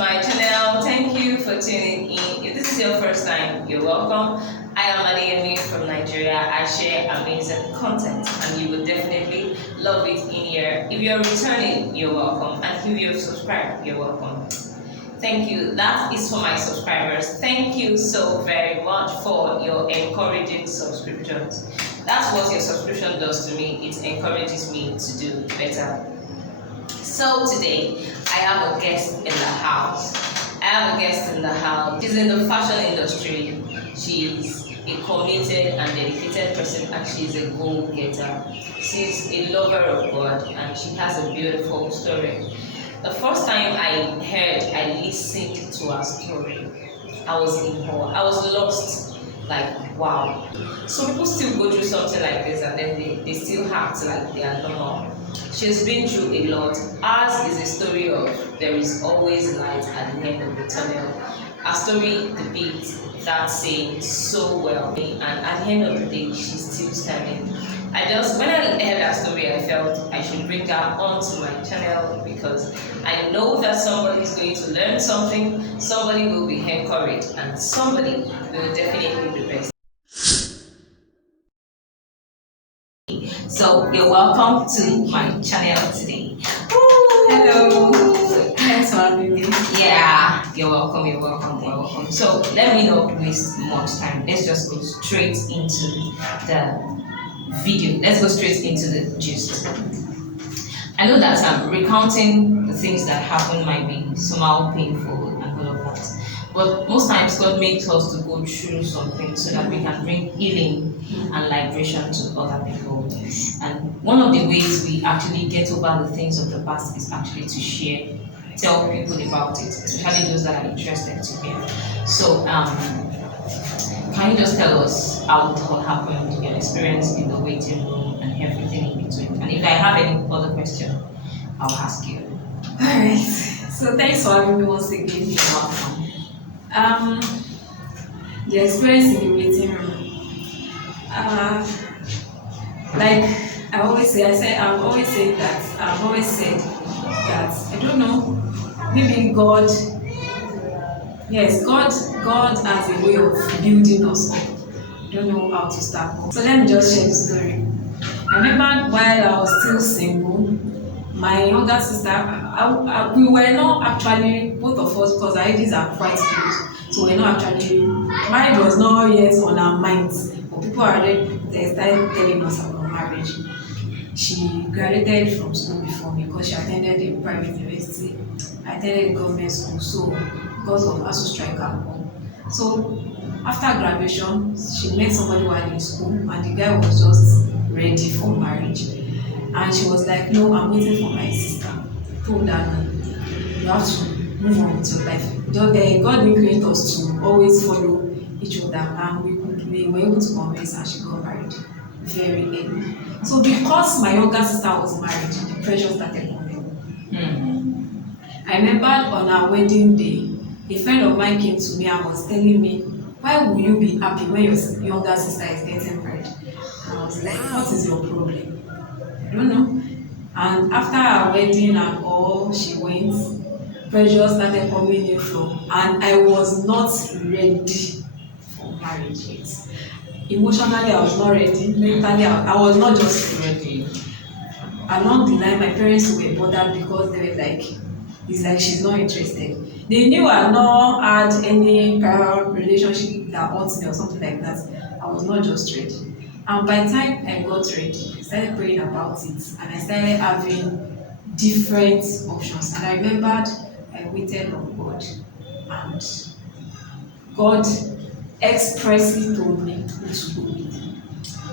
my channel. Thank you for tuning in. If this is your first time, you're welcome. I am Adeyemi from Nigeria. I share amazing content and you will definitely love it in here. If you're returning, you're welcome. And if you've subscribed, you're welcome. Thank you. That is for my subscribers. Thank you so very much for your encouraging subscriptions. That's what your subscription does to me. It encourages me to do better. So today, I have a guest in the house. She's in the fashion industry. She's a committed and dedicated person, and she's a goal-getter. She's a lover of God, and she has a beautiful story. The first time I listened to her story, I was in awe. I was lost, like, wow. So people still go through something like this and then they still act like they are normal. She's been through a lot. Ours is a story of there is always light at the end of the tunnel. Our story depicts that saying so well. And at the end of the day, she's still standing. When I heard that story, I felt I should bring her onto my channel because I know that somebody is going to learn something, somebody will be encouraged, and somebody will definitely be blessed. So you're welcome to my channel today. Hello. Thanks for having me. Yeah, you're welcome. So let me not waste much time. Let's just go straight into the video. Let's go straight into the gist. I know that recounting the things that happen might be somehow painful and all of that. But most times God makes us to go through something so that we can bring healing and liberation to other people. And one of the ways we actually get over the things of the past is actually to tell people about it, especially those that are interested to hear. So can you just tell us how it all happened, your experience in the waiting room and everything in between? And if I have any other question, I'll ask you. Alright. So thanks for having me once again. You're welcome. The experience in the waiting room. Like I've always said that I don't know, maybe God has a way of building us up. I don't know how to start. So let me just share the story. I remember while I was still single, my younger sister, we were not actually, both of us, because our ages are quite close, so we're not actually, marriage was not yet on our minds, but people they started telling us about marriage. She graduated from school before me because she attended a private university. I attended a government school, so because of ASU strike and all. So after graduation, she met somebody while in school, and the guy was just ready for marriage. And she was like, no, I'm waiting for my sister. I told her, you have to move on with your life. God didn't create us to always follow each other, and we were able to convince her. She got married very early. So because my younger sister was married, the pressure started coming. I remember on our wedding day, a friend of mine came to me and was telling me, why will you be happy when your younger sister is getting married? And I was like, what is your problem? I don't know. And after our wedding and all, she went, pressure started coming in from, and I was not ready for marriage yet. Emotionally, I was not ready. Mentally, I was not just ready. Along the line, my parents were bothered because they were like, it's like she's not interested. They knew I had not had any prior relationship that hurts me or something like that. I was not just ready. And by the time I got ready, I started praying about it, and I started having different options. And I remembered I waited on God, and God expressly told me who to go with.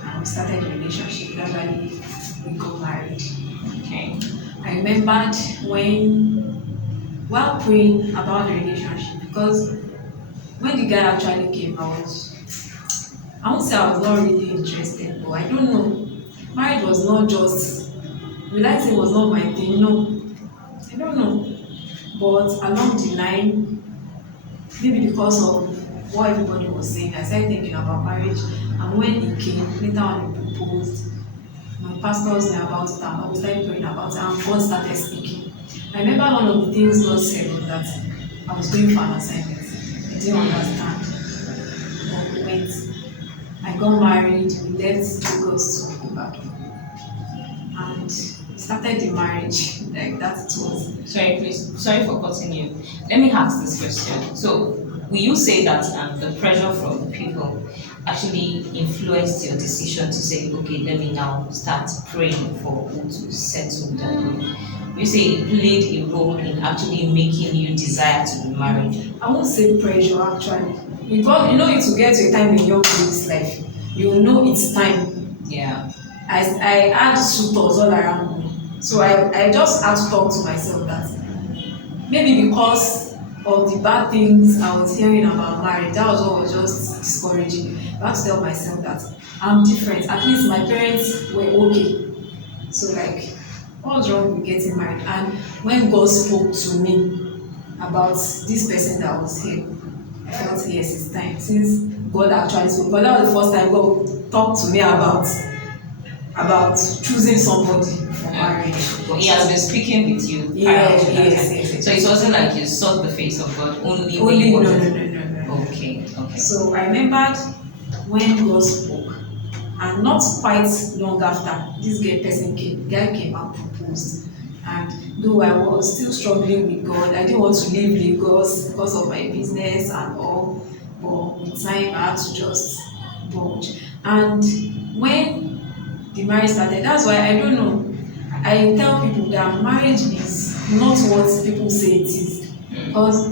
And we started a relationship. Gradually, we got married. Okay. I remembered while praying about the relationship, because when the guy actually came, I won't say I was not really interested, but I don't know. Marriage was not just, will I say it was not my thing? No. I don't know. But along the line, maybe because of what everybody was saying, I started thinking about marriage. And when it came, later on he proposed, my pastors knew about it, and I started praying about it, and God started speaking. I remember one of the things God said was that I was going for an assignment. I didn't understand. But we went. I got married, we left Lagos to Ibadan. And we started the marriage like that it was. Sorry, please. Sorry for cutting you. Let me ask this question. So, will you say that the pressure from people actually influenced your decision to say, okay, let me now start praying for who to settle down? You say it played a role in actually making you desire to be married. I won't say pressure actually. Because you know it will get to a time in your this life. You know it's time. Yeah. I had suitors all around me. So I just had to talk to myself that maybe because of the bad things I was hearing about marriage, that was what was just discouraging. I had to tell myself that I'm different. At least my parents were okay. So like, what's wrong with getting married? And when God spoke to me about this person that was here, I felt yes, it's time. Since God actually spoke, but that was the first time God talked to me about choosing somebody for marriage. But he has been speaking with you prior to that time. So it wasn't like you sought the face of God only when you wanted. No. Okay. So I remembered when God spoke, and not quite long after, this guy came and proposed. And though I was still struggling with God, I didn't want to leave Lagos because of my business and all. But with time, I had to just budge. And when the marriage started, that's why I don't know. I tell people that marriage is not what people say it is. Because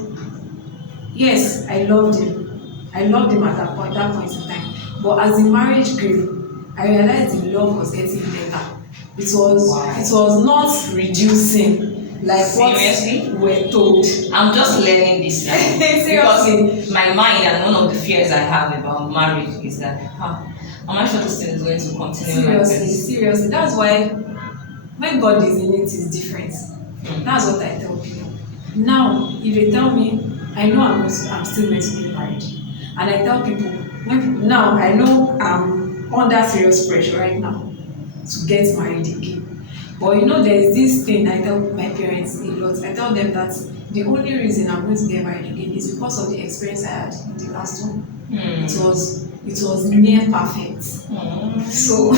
yes, I loved him. I loved him at that point in time. But as the marriage grew, I realized the love was getting better. It was not reducing like Seriously? what we're told. I'm just learning this now. Because in my mind, and one of the fears I have about marriage is that, am I sure this thing is going to continue like this? Seriously. That's why when God is in it, it's different. That's what I tell people. Now, if they tell me, I know I'm still going to get married. And I tell people, now I know I'm under serious pressure right now to get married again. But you know, there's this thing I tell my parents a lot. I tell them that the only reason I'm going to get married again is because of the experience I had in the last one. It was near perfect. So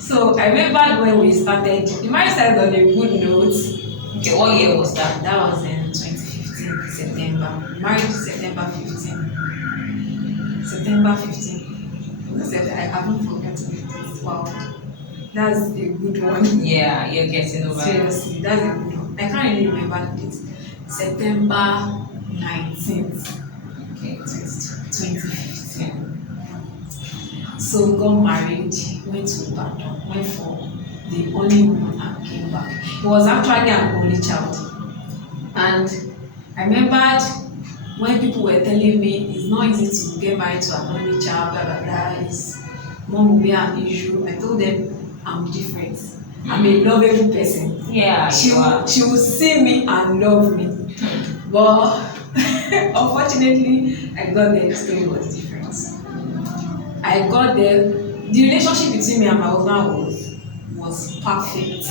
so I remember when we started, the marriage started on a good note. Okay, what year was that? That was in 2015, September. Married September 15. September 15. I haven't forgotten it. Wow. That's a good one. Yeah, you're getting over it. Seriously, that's a good one. I can't really remember the date. September 19th, Okay. 2015. So got married, went to Ibadan, went for the honeymoon and came back. He was actually an only child. And I remembered when people were telling me it's not easy to get married to an only child, blah blah blah, his mom will be an issue. I told them I'm different. I'm a lovable person. Yeah, she will see me and love me. But unfortunately, I got there, the story was different. I got there, the relationship between me and my husband was perfect.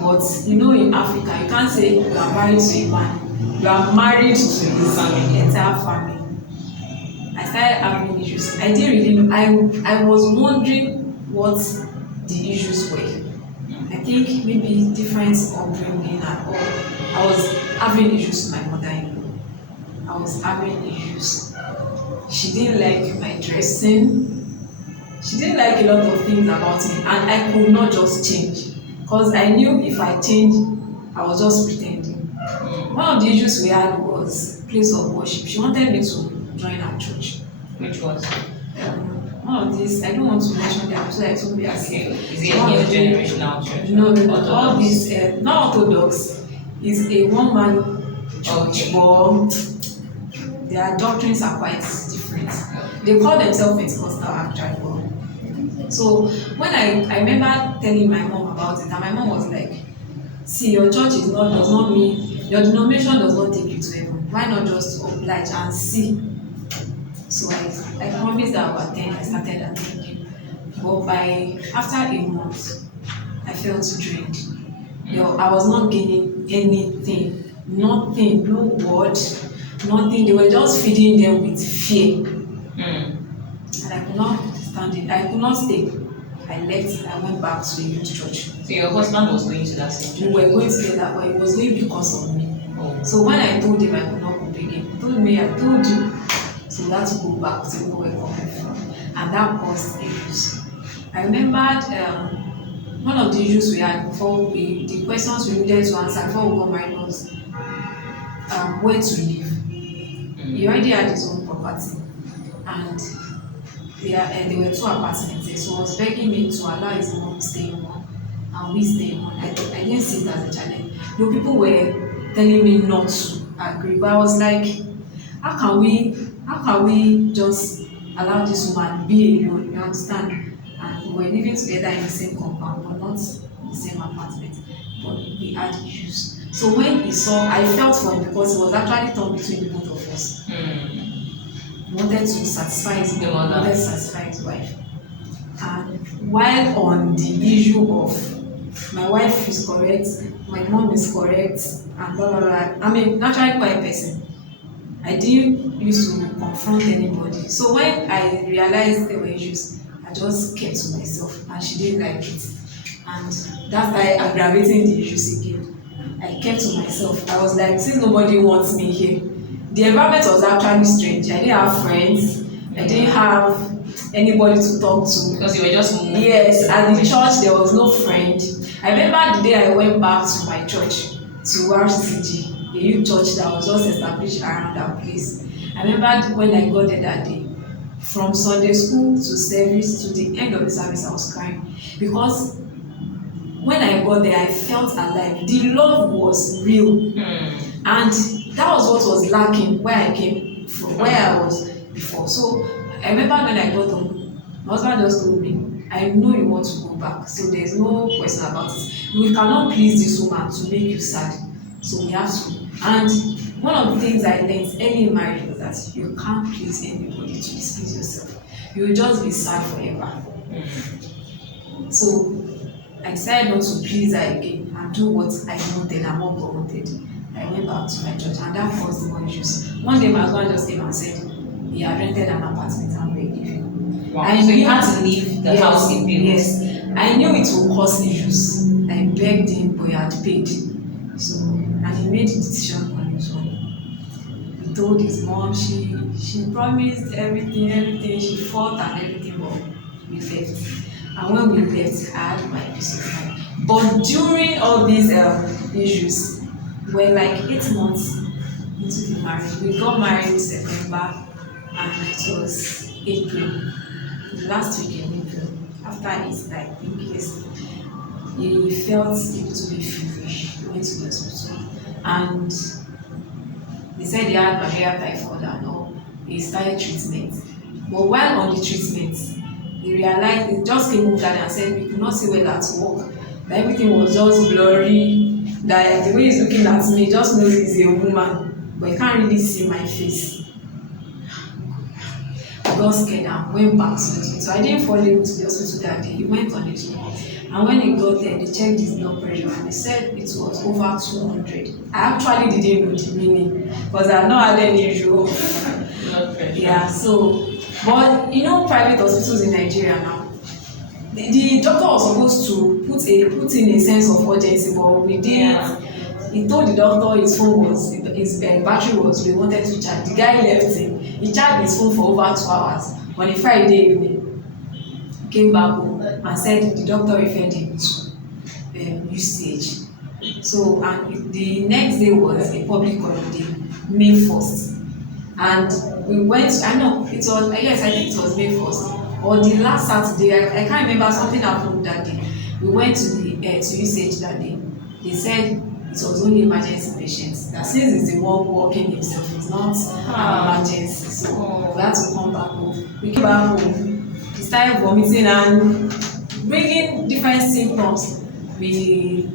But you know, in Africa, you can't say you are married to a man. You are married to his entire family. I started having issues. I didn't really know. I was wondering what the issues were. I think maybe different upbringing and all. I was having issues with my mother-in-law. I was having issues. She didn't like my dressing. She didn't like a lot of things about me, and I could not just change because I knew if I changed, I was just pretending. One of the issues we had was place of worship. She wanted me to join her church. Which was? One of these, I don't want to mention them, so I told me as okay. Is it a new generational church? No, all these, not Orthodox, is a one-man church, but their doctrines are quite different. They call themselves Pentecostal actually. So when I remember telling my mom about it, and my mom was like, see, your church does not mean, your denomination does not take you to heaven. Why not just oblige and see? So I promised that I would attend. I started attending. But after a month, I felt drained. I was not gaining anything Nothing, no word, nothing. They were just feeding them with fear. Mm. And I could not stand it. I could not stay. I left. I went back to the youth church. So your husband was going to that same We church? were going together, but it was going because of me. Oh. So when I told him I could not go again, he told me, I told you. So we had to go back to where we were coming from. And that caused issues. I remembered one of the issues we had the questions we needed to answer before we got married was where to live. He already had his own property, and there were 2 apartments there, so he was begging me to allow his mom stay in one and we stay in one. I didn't see it as a challenge. Though people were telling me not to agree, but I was like, how can we just allow this woman be alone? You understand? And we were living together in the same compound, but not in the same apartment. But we had issues. So when he saw, I felt for him because he was actually torn between the both of us. He wanted to satisfy his mom, wanted to satisfy his wife. And while on the issue of my wife is correct, my mom is correct, and blah blah blah. I'm a naturally quiet person. I didn't used to confront anybody. So when I realized there were issues, I just kept to myself, and she didn't like it. And that's why aggravating the issues again. I kept to myself. I was like, since nobody wants me here, the environment was actually strange. I didn't have friends. I didn't have anybody to talk to. Because you were just moving. Yes, at the church there was no friend. I remember the day I went back to my church, to RCG, a youth church that was just established around that place. I remember when I got there that day, from Sunday school to service to the end of the service, I was crying because when I got there, I felt alive. The love was real, and that was what was lacking where I came from, where I was before. So I remember when I got home, my husband just told me, I know you want to go back, so there's no question about it. We cannot please this woman to make you sad, so we have to. And one of the things I learned early in marriage was that you can't please anybody to displease yourself. You will just be sad forever. So I decided not to please her again and do what I wanted and what God wanted. I went back to my church, and that caused more issues. One day my husband just came and said he had rented an apartment and we're leaving. Wow. So you had to leave the house in built. Yes. I knew it would cause issues. I begged him, but he had paid. So, and he made the decision on his own. He told his mom, she promised everything, she fought and everything, but we left. And when we left, I had my peace of mind. But during all these issues, we were like 8 months into the marriage. We got married in September, and it was April. The last week in April, after Easter, I think, yes, he felt a little bit feverish. He went to the hospital, and they said he had malaria, typhoid, and all. He started treatment. But while on the treatment, he realized, he just came home that and said we could not see well at work, that everything was just blurry, that the way he's looking at me just knows he's a woman, but he can't really see my face. I got scared and went back to the hospital. So I didn't follow him to the hospital that day. He went on his own. And when he got there, they checked his blood pressure and they said it was over 200. I actually didn't know the meaning because I had not had any issue of blood pressure. Yeah, so, but you know, private hospitals in Nigeria now, the doctor was supposed to put in a sense of urgency, but we didn't. Yeah. He told the doctor his phone was, his battery was, we wanted to charge. The guy left him. He charged his phone for over 2 hours on a Friday evening. He came back home and said the doctor referred him to usage. So, and the next day was a public holiday, May 1st. And we went, I know, it was, yes, I think it was May 1st. Or the last Saturday, I can't remember, something happened that day. We went to to usage that day. They said it was only emergency patients. That since he's the one walking himself, it's not an emergency. So we had to come back home. We came back home, he started vomiting and bringing different symptoms. We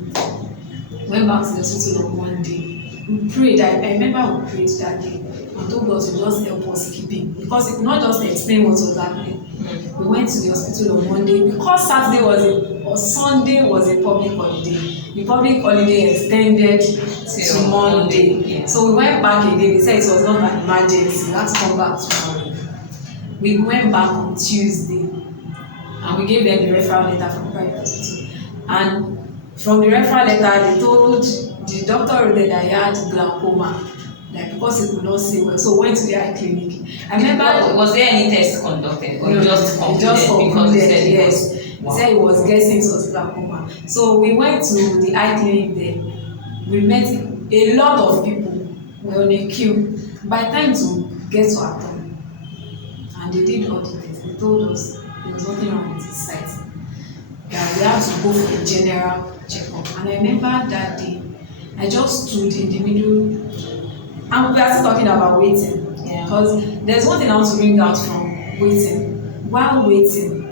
went back to the hospital on one day. We prayed. I remember we prayed that day and told God to just help us keep him, because he could not just explain what was happening. We went to the hospital on Monday because Sunday was a public holiday. the public holiday extended to Monday. Yeah. So we went back again. They said it was not an emergency. Let's come back tomorrow. We went back on Tuesday and we gave them the referral letter from private hospital. And from the referral letter, they told the doctor that I had glaucoma, like because he could not see well. So we went to the eye clinic. I remember. Was there any test conducted or No, just concluded? Because he said yes. Wow. He said he was guessing it was glaucoma. So we went to the eye clinic there. We met a lot of people. We were on a queue. By the time to get to our turn, and they did all the tests. They told us there was nothing wrong with his sight. That we had to go for a general checkup. And I remember that day, I just stood in the middle. And we are still talking about waiting. Yeah. Because there's one thing I want to bring out from waiting. While waiting,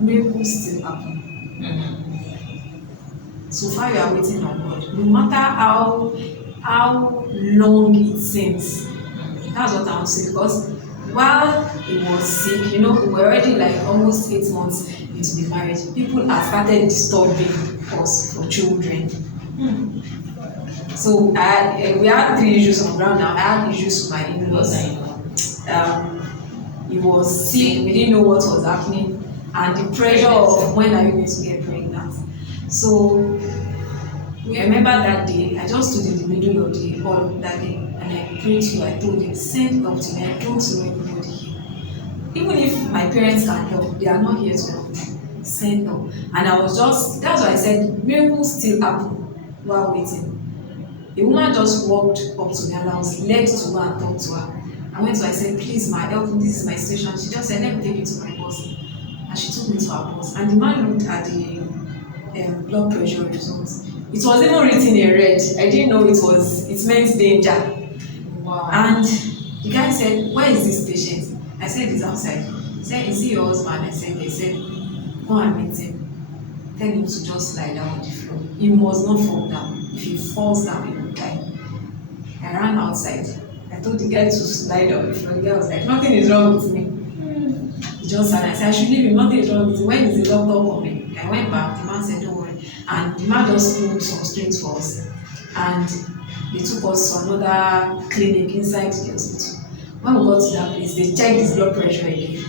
miracles still happen. So far you are waiting on God. No matter how long it seems. That's what I want to say. Because while he was sick, we were already like almost 8 months into the marriage. People have started disturbing us for children. So we had 3 issues on ground now. I had issues with my in-laws. He was sick. We didn't know what was happening, and the pressure of when are you going to get pregnant. So I remember that day. I just stood in the middle of the hall that day, and I prayed to you. I told him, send help to me. I don't know anybody here. Even if my parents can help, they are not here to help me. Send help. And that's why I said miracles still happen while waiting. A woman just walked up to me and I was led to go and talk to her. I went to her, I said, please, ma, help me, this is my situation. She just said, let me take you to my boss. And she took me to her boss. And the man looked at the blood pressure results. It was even written in red. I didn't know it meant danger. Wow. And the guy said, where is this patient? I said, he's outside. He said, is he your husband? I said, he said, go and meet him. Tell him to just lie down on the floor. He must not fall down. If he falls down, he will die. I ran outside. I told the guy to slide down the floor. The guy was like, nothing is wrong with me. He just said, I said, I should leave him, nothing is wrong with me. When is the doctor coming? I went back, the man said, don't worry. And the man just pulled some strings for us. And they took us to another clinic inside the hospital. When we got to that place, they checked his blood pressure again.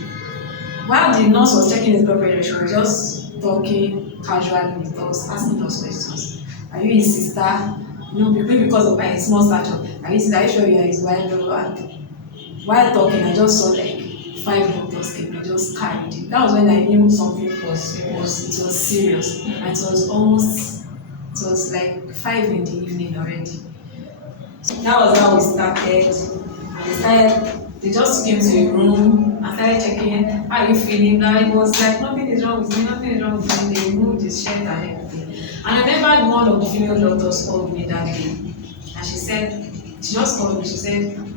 While the nurse was checking his blood pressure, she was just talking casually with us, asking us questions. Are you his sister? Maybe because of my small stature. Are you sure you are his wife? And while talking, I just saw like 5 doctors came. They just carried it. That was when I knew something was serious. And it was like 5 in the evening already. So that was how we started. They just came to a room and started checking, how are you feeling? Now it was like, nothing is wrong with me, nothing is wrong with me. They removed his shirt and everything. And I remember one of the female doctors called me that day. And she just called me, she said,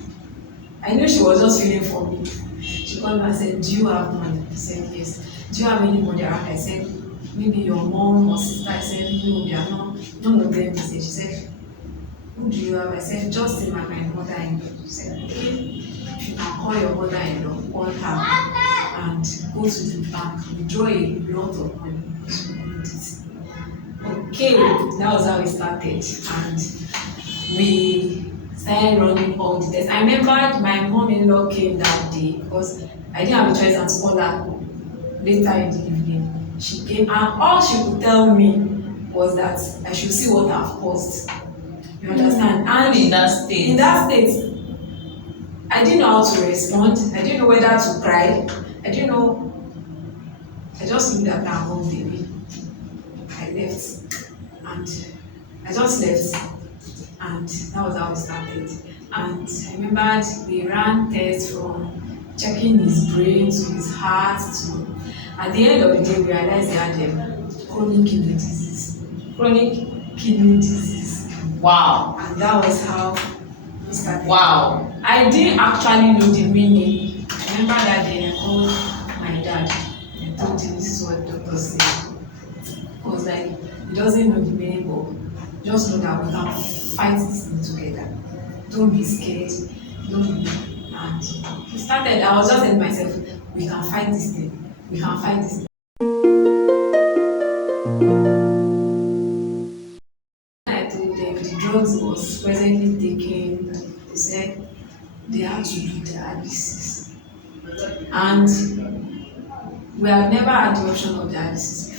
I knew she was just feeling for me. She called me and said, do you have money? I said, yes. Do you have anybody around? I said, maybe your mom or sister. I said, no, they are not. None of them. She said, who do you have? I said, just my mother-in-law. She said, okay. You can call your mother-in-law, call her, and go to the bank, withdraw a lot of money because we need it. Okay, that was how we started, and we started running all the tests. I remember my mom-in-law came that day because I didn't have a choice and to call her later in the evening. She came, and all she could tell me was that I should see what I've caused. You understand? And in that state, I didn't know how to respond. I didn't know whether to cry. I didn't know. I just knew that I'm home, baby. I left. And I just left. And that was how it started. And I remembered we ran tests from checking his brain to his heart to. At the end of the day, we realized he had chronic kidney disease. Chronic kidney disease. Wow. And that was how we started. Wow. I didn't actually know the meaning. I remember that day I called my dad and told him this is what the doctor said. I was like, he doesn't know the meaning, but just know that we can fight this thing together. Don't be scared. Don't be. And we started, I was just saying to myself, we can fight this thing. We can fight this thing. was presently taking, they said they had to do dialysis. And we have never had the option of dialysis